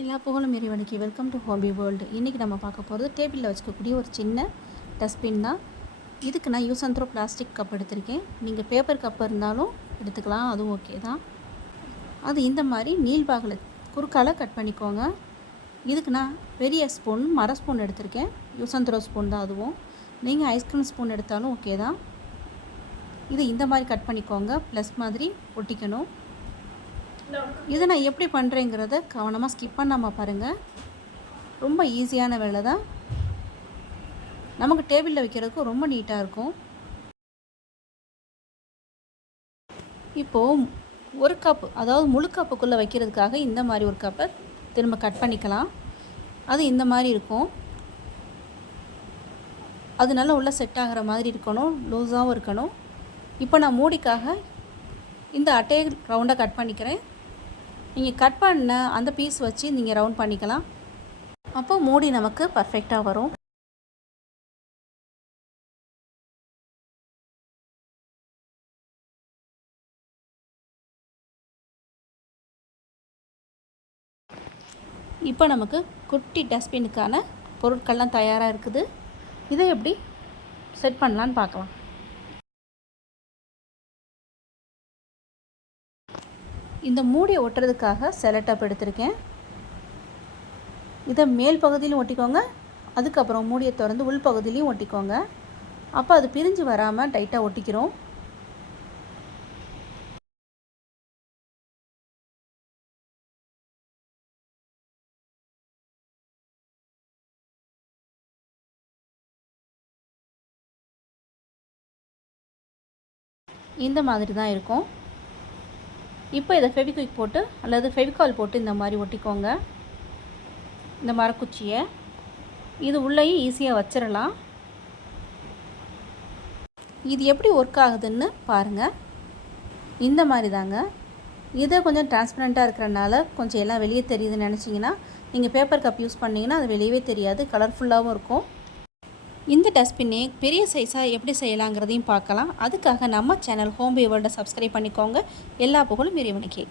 எல்லா புகழும் இறைவனுக்கு. Welcome to Homeby world. இன்றைக்கி நம்ம பார்க்க போகிறது டேபிளில் வச்சுக்கக்கூடிய ஒரு சின்ன டஸ்ட்பின் தான். இதுக்கு நான் use and throw plastic cup எடுத்திருக்கேன். நீங்கள் பேப்பர் கப் இருந்தாலும் எடுத்துக்கலாம், அதுவும் ஓகே தான். அது இந்த மாதிரி நீள்பாகில் குறுக்கால கட் பண்ணிக்கோங்க. இதுக்கு நான் பெரிய ஸ்பூன் மர ஸ்பூன் எடுத்திருக்கேன். யூஸ் அண்ட் த்ரோ ஸ்பூன் தான் அதுவும். நீங்கள் ஐஸ்கிரீம் ஸ்பூன் எடுத்தாலும் ஓகே தான். இது இந்த மாதிரி கட் பண்ணிக்கோங்க. ப்ளஸ் மாதிரி ஒட்டிக்கணும். இதை நான் எப்படி பண்ணுறேங்கிறத கவனமாக ஸ்கிப் பண்ணாமல் பாருங்கள். ரொம்ப ஈஸியான வேலை தான். நமக்கு டேபிளில் வைக்கிறதுக்கு ரொம்ப நீட்டாக இருக்கும். இப்போது ஒரு கப், அதாவது முழு கப்புக்குள்ளே வைக்கிறதுக்காக இந்த மாதிரி ஒரு கப்பை திரும்ப கட் பண்ணிக்கலாம். அது இந்த மாதிரி இருக்கும். அது நல்லா உள்ளே செட் ஆகிற மாதிரி இருக்கணும், லூஸாகவும் இருக்கணும். இப்போ நான் மூடிக்காக இந்த அட்டையை ரவுண்டாக கட் பண்ணிக்கிறேன். நீங்கள் கட் பண்ண அந்த பீஸ் வச்சு நீங்கள் ரவுண்ட் பண்ணிக்கலாம். அப்போ மூடி நமக்கு பர்ஃபெக்டாக வரும். இப்போ நமக்கு குட்டி டஸ்ட்பினுக்கான பொருட்கள்லாம் தயாராக இருக்குது. இதை எப்படி செட் பண்ணலான்னு பார்க்கலாம். இந்த மூடியை ஒட்டுறதுக்காக செலோடேப் எடுத்திருக்கேன். இதை மேல் பகுதியிலும் ஒட்டிக்கோங்க, அதுக்கப்புறம் மூடியை திறந்து உள் பகுதியிலையும் ஒட்டிக்கோங்க. அப்போ அது பிரிஞ்சு வராமல் டைட்டாக ஒட்டிக்கிறோம். இந்த மாதிரி தான் இருக்கும். இப்போ இதை ஃபெவிக்விக் போட்டு அல்லது ஃபெவிகால் போட்டு இந்த மாதிரி ஒட்டிக்கோங்க. இந்த மரக்குச்சியை இது உள்ளேயும் ஈஸியாக வச்சிடலாம். இது எப்படி ஒர்க் ஆகுதுன்னு பாருங்கள். இந்த மாதிரி தாங்க. இதை கொஞ்சம் டிரான்ஸ்பரண்ட்டாக இருக்கிறனால கொஞ்சம் எல்லாம் வெளியே தெரியுதுன்னு நினச்சிங்கன்னா நீங்கள் பேப்பர் கப் யூஸ் பண்ணிங்கன்னா அது வெளியவே தெரியாது, கலர்ஃபுல்லாகவும் இருக்கும். இந்த டஸ்ட்பின்னே பெரிய சைஸாக எப்படி செய்யலாங்கிறதையும் பார்க்கலாம். அதுக்காக நம்ம சேனல் ஹோம்பி வேர்ல்டை சப்ஸ்கிரைப் பண்ணிக்கோங்க. எல்லா புகழும் இறைவனுக்கே.